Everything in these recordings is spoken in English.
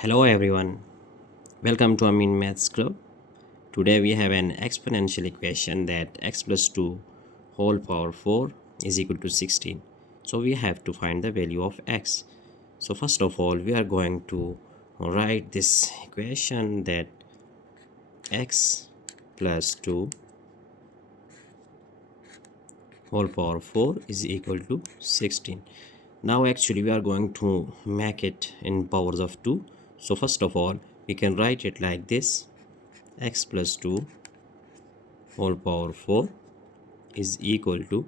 Hello everyone, welcome to Amin Maths Club. Today we have an exponential equation that x plus 2 whole power 4 is equal to 16. So we have to find the value of x. So first of all we are going to write this equation that x plus 2 whole power 4 is equal to 16. Now actually we are going to make it in powers of 2. So first of all we can write it like this: x plus 2 whole power 4 is equal to,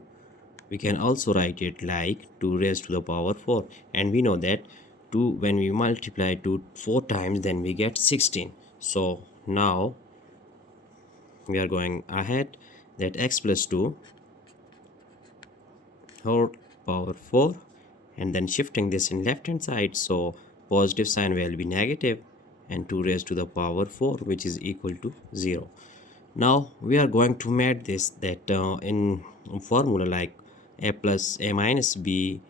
we can also write it like 2 raised to the power 4, and we know that 2, when we multiply 2 4 times, then we get 16. So now we are going ahead that x plus 2 whole power 4, and then shifting this in left hand side, so positive sign will be negative and 2 raised to the power 4, which is equal to 0. Now we are going to make this that in formula like a plus a minus b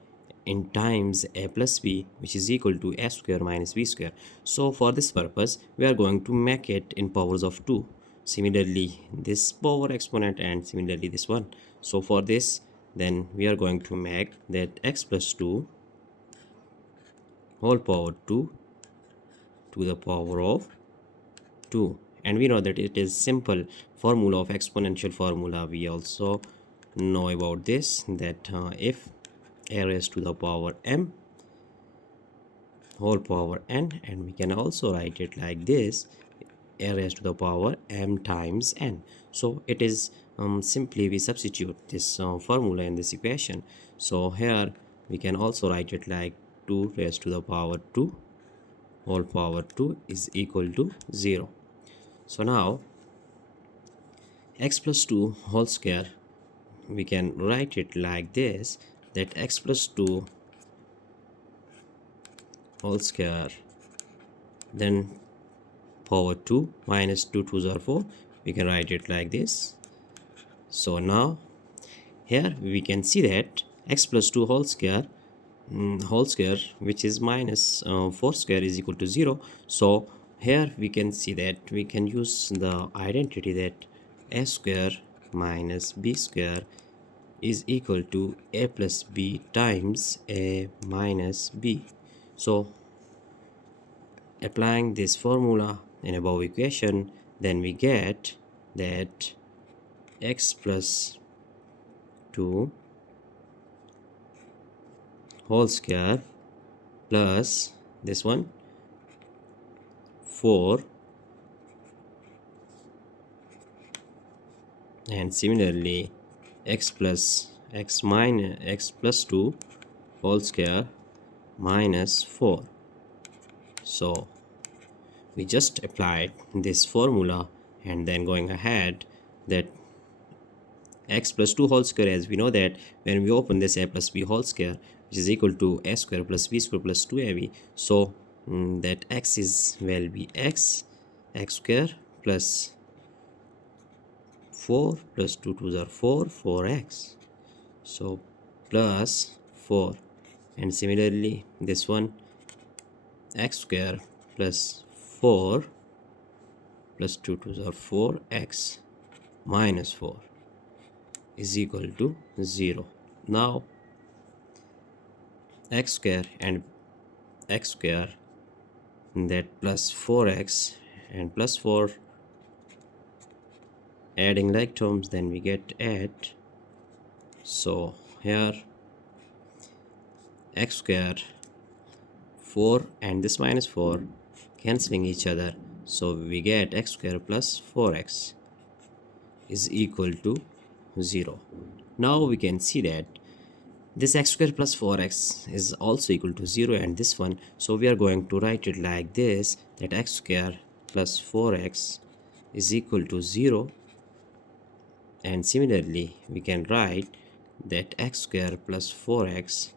in times a plus b, which is equal to a square minus b square. So for this purpose we are going to make it in powers of 2. Similarly this power exponent and similarly this one. So for this then we are going to make that x plus 2 whole power 2 to the power of 2, and we know that it is simple formula of exponential formula. We also know about this that if a raised to the power m whole power n, and we can also write it like this: a raised to the power m times n. So it is simply we substitute this formula in this equation. So here we can also write it like 2 raised to the power 2 whole power 2 is equal to 0. So now x plus 2 whole square, we can write it like this that x plus 2 whole square then power 2 minus 2 2s are 4, we can write it like this. So now here we can see that x plus 2 whole square which is minus 4 square is equal to 0. So here we can see that we can use the identity that a square minus b square is equal to a plus b times a minus b. So applying this formula in above equation, then we get that x plus 2 whole square plus this one 4, and similarly x plus 2 whole square minus 4. So we just applied this formula, and then going ahead that x plus 2 whole square, as we know that when we open this a plus b whole square, which is equal to a square plus b square plus 2ab, so that x will be x square plus 4 plus 2 2s are 4x, so plus 4, and similarly this one x square plus 4 plus 2 2s are 4x minus 4 is equal to 0. Now x square and x square, that plus 4x and plus 4 adding like terms, then we get 8. So here x square 4 and this minus 4 cancelling each other, so we get x square plus 4x is equal to 0. Now we can see that this x square plus 4x is also equal to 0, and this one, so we are going to write it like this that x square plus 4x is equal to 0, and similarly we can write that x square plus 4x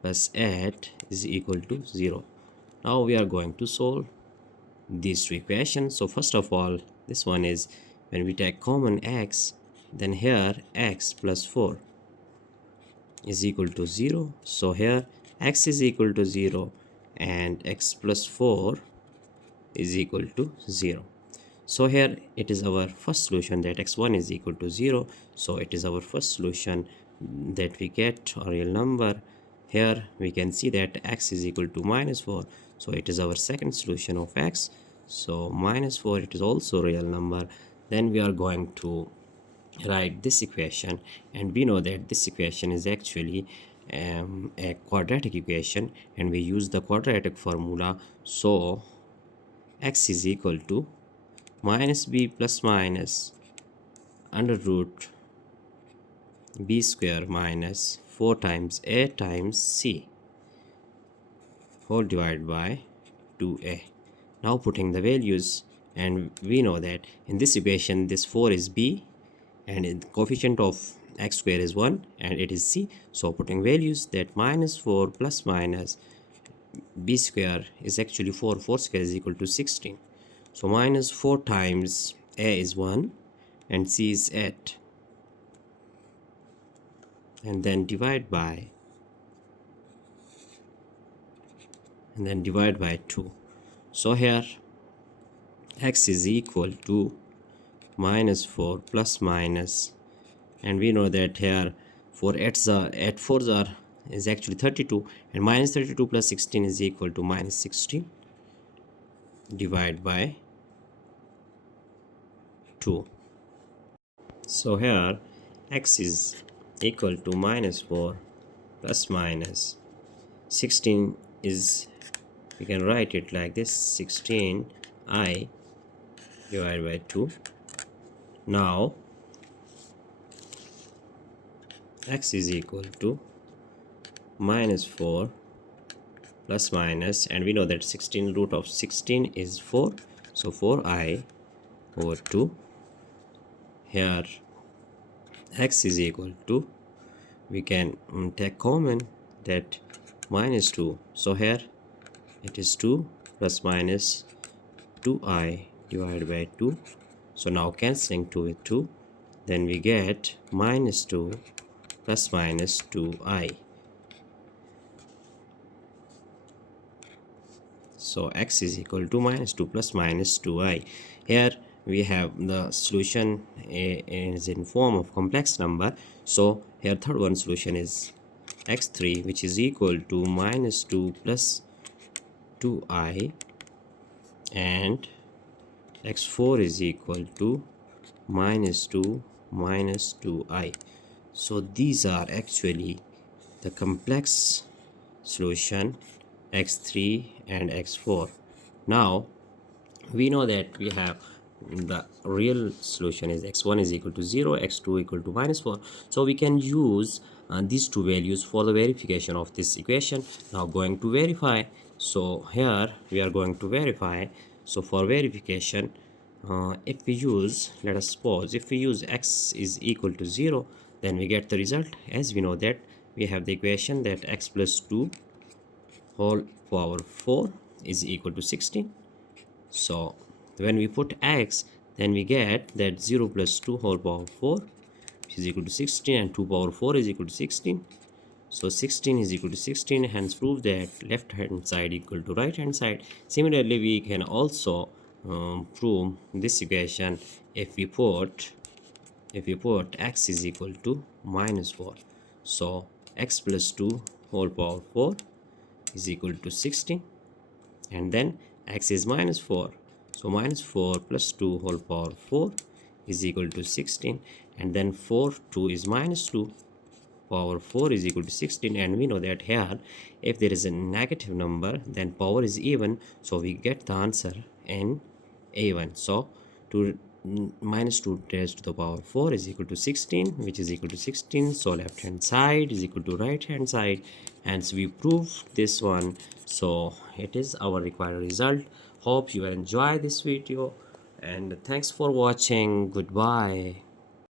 plus 8 is equal to 0. Now we are going to solve these two equations. So first of all, this one is when we take common x, then here x plus 4 is equal to 0. So here x is equal to 0 and x plus 4 is equal to 0. So here it is our first solution, that x1 is equal to 0. So it is our first solution that we get a real number. Here we can see that x is equal to -4. So it is our second solution of x. So -4, it is also a real number. Then we are going to write this equation, and we know that this equation is actually a quadratic equation, and we use the quadratic formula. So x is equal to minus b plus minus under root b square minus 4 times a times c whole divided by 2a. Now putting the values, and we know that in this equation this 4 is b, and the coefficient of x square is 1 and it is c. So putting values, that -4 plus minus b square is actually 4. 4 square is equal to 16. So -4 times a is 1 and c is 8, and then divide by 2. So here x is equal to -4 plus minus, and we know that here 4 8s are 8 4s are is actually 32, and -32 plus 16 is equal to -16 divided by 2. So here x is equal to -4 plus minus 16 is, we can write it like this, 16i divided by 2. Now x is equal to -4 plus minus, and we know that 16 root of 16 is 4, so 4i over 2. Here x is equal to, we can take common that -2, so here it is 2 plus minus 2i divided by 2. So now cancelling 2 with 2, then we get -2 plus minus 2i. So x is equal to -2 plus minus 2i. Here we have the solution is in form of complex number. So here third one solution is x3, which is equal to -2 plus 2i, and x4 is equal to -2 minus 2i. So these are actually the complex solution, x3 and x4. Now we know that we have the real solution is x1 is equal to 0, x2 equal to -4. So we can use these two values for the verification of this equation. Now going to verify. So here we are going to verify. So for verification, if we use, let us suppose, if we use x is equal to 0, then we get the result. As we know that we have the equation that x plus 2 whole power 4 is equal to 16. So when we put x, then we get that 0 plus 2 whole power 4, which is equal to 16, and 2 power 4 is equal to 16. So 16 is equal to 16, hence prove that left hand side equal to right hand side. Similarly, we can also prove this equation if we put x is equal to -4. So x plus 2 whole power 4 is equal to 16, and then x is -4. So -4 plus 2 whole power 4 is equal to 16, and then 2 is -2. Power 4 is equal to 16, and we know that here if there is a negative number, then power is even, so we get the answer in even. So -2 raised to the power 4 is equal to 16, which is equal to 16. So left hand side is equal to right hand side, hence we prove this one. So it is our required result. Hope you enjoy this video, and thanks for watching. Goodbye.